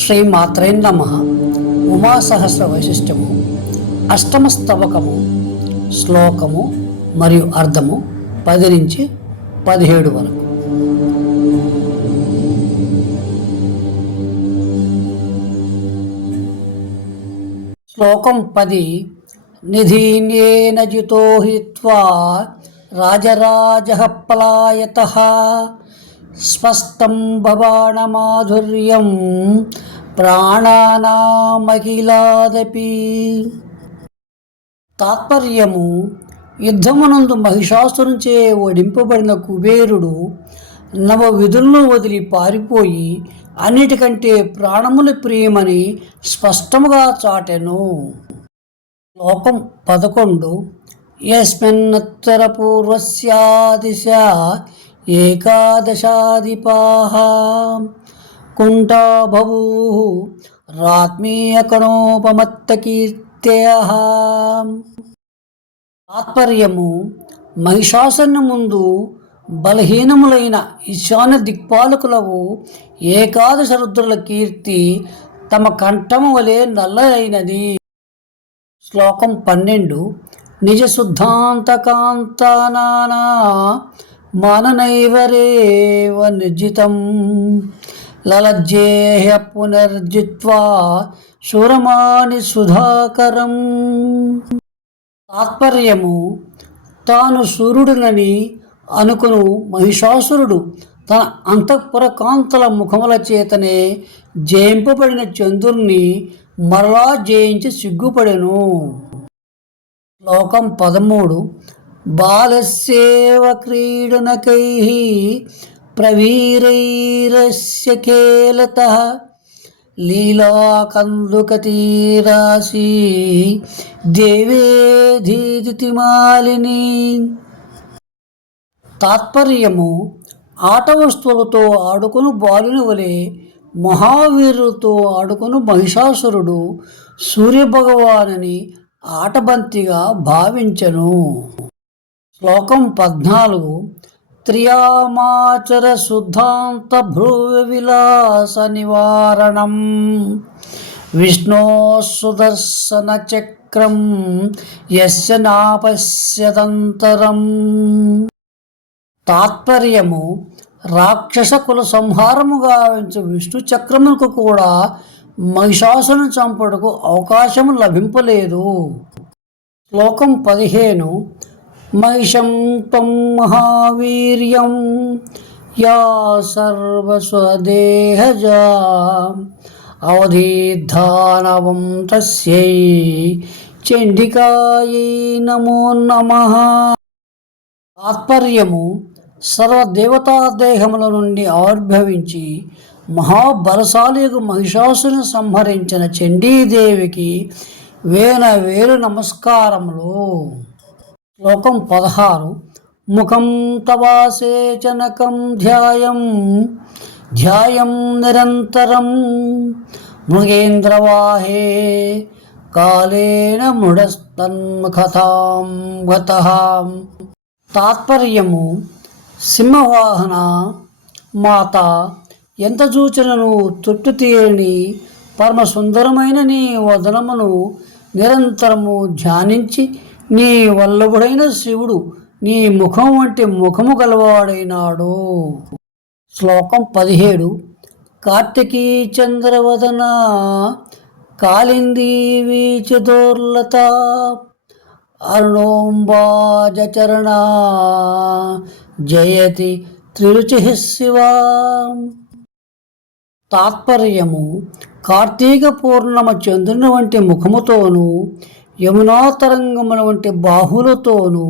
శ్రీ మాత్రే నమ. ఉమాసహస్ర వైశిష్టము అష్టమ స్తవకము శ్లోకము మరియు అర్థము పది నుంచి పదిహేడు వరకు. శ్లోకం పది నిధీన్యేన జితో హిత్వా రాజరాజ పలాయత స్పష్టం భవాణమాధుర్యం ప్రాణానామఖిలాదపి తాత్పర్యము యుద్ధమునందు మహిషాసురుచే ఓడింపబడిన కుబేరుడు నవ విధులను వదిలి పారిపోయి అన్నిటికంటే ప్రాణముల ప్రియమని స్పష్టముగా చాటెను. లోకం పదకొండు యస్మిన్నత్తర పూర్వస్యాదిశ ఏకాదశాదిపాహ. కుంఠా బభూ తాత్పర్యము మహిషాసుని ముందు బలహీనములైన ఈశాన్య దిక్పాలకులవు ఏకాదశ రుద్రుల కీర్తి తమ కంఠము వలె నల్లైనది శ్లోకం పన్నెండు. నిజ శుద్ధాంతకాంతానా మననైవరేవ నిర్జితం. లలజ్జేహ్య పునర్జిత్వా శూరమాని సుధాకరం తాత్పర్యము తాను సూర్యుడునని అనుకును మహిషాసురుడు తన అంతఃపుర కాంతల ముఖముల చేతనే జయింపబడిన చంద్రుణ్ణి మరలా జయించి సిగ్గుపడెను. శ్లోకం పదమూడు. బాలస్యేవ క్రీడనకై ప్రవీరైరస్య కేలత లీలాకందుకతీరాశి దేవేధీదితి మాలిని తాత్పర్యము ఆట వస్తువులతో ఆడుకుని బాలుని వలె మహావీరులతో ఆడుకుని మహిషాసురుడు సూర్యభగవానుని ఆటబంతిగా భావించను. శ్లోకం పద్నాలుగు త్రియామాచర శుద్ధాంత భ్రువ విలాస నివారణం విష్ణో సుదర్శన చక్రం యస్య నాపశ్యదంతరం తాత్పర్యము రాక్షస కుల సంహారము గావించు విష్ణు చక్రమునకు కూడా మహిషాసును చంపుటకు అవకాశము లభింపలేదు శ్లోకం పదిహేను మహిషం తం మహావీర్యం యా సర్వస్వదేహజా అవధీధానవం తస్యై చండికాయై నమో నమ తాత్పర్యము సర్వదేవతాదేహముల నుండి ఆవిర్భవించి మహాబలశాలియకు మహిషాసుని సంహరించిన చండీదేవికి వేల వేలు నమస్కారములు. శ్లోకం పదహారు. ముఖం తవాసేచనకం ధ్యాయం ధ్యాయం నిరంతరం. మృగేంద్రవాహే కాలేన ముడస్తన్ముఖతాం గత. తాత్పర్యము సింహవాహన మాత ఎంత చూచినను తుట్టు తీయని పరమ సుందరమైన నీ వదనమును నిరంతరము ధ్యానించి నీ వల్లభుడైన శివుడు నీ ముఖం వంటి ముఖము గలవాడైనాడు. శ్లోకం పదిహేడు. కార్తికీ చంద్రవదన కాళిందీ వీచదోర్లత అరుణోంబాజచరణ జయతి త్రిరుచి శివా. తాత్పర్యము కార్తీక పూర్ణమ చంద్రుని వంటి ముఖముతోనూ యమునా తరంగముల వంటి బాహులతోనూ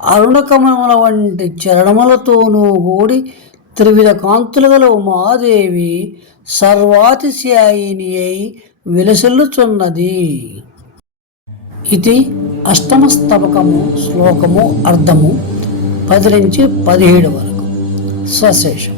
అరుణకమల వంటి చరణములతోనూ కూడి త్రివిధ కాంతులు గల ఉమాదేవి సర్వాతిశయాయిని అయి విలసిల్లుచున్నది. ఇది అష్టమ స్తవకము శ్లోకము అర్థము పది నుంచి పదిహేడు వరకు. సశేషం.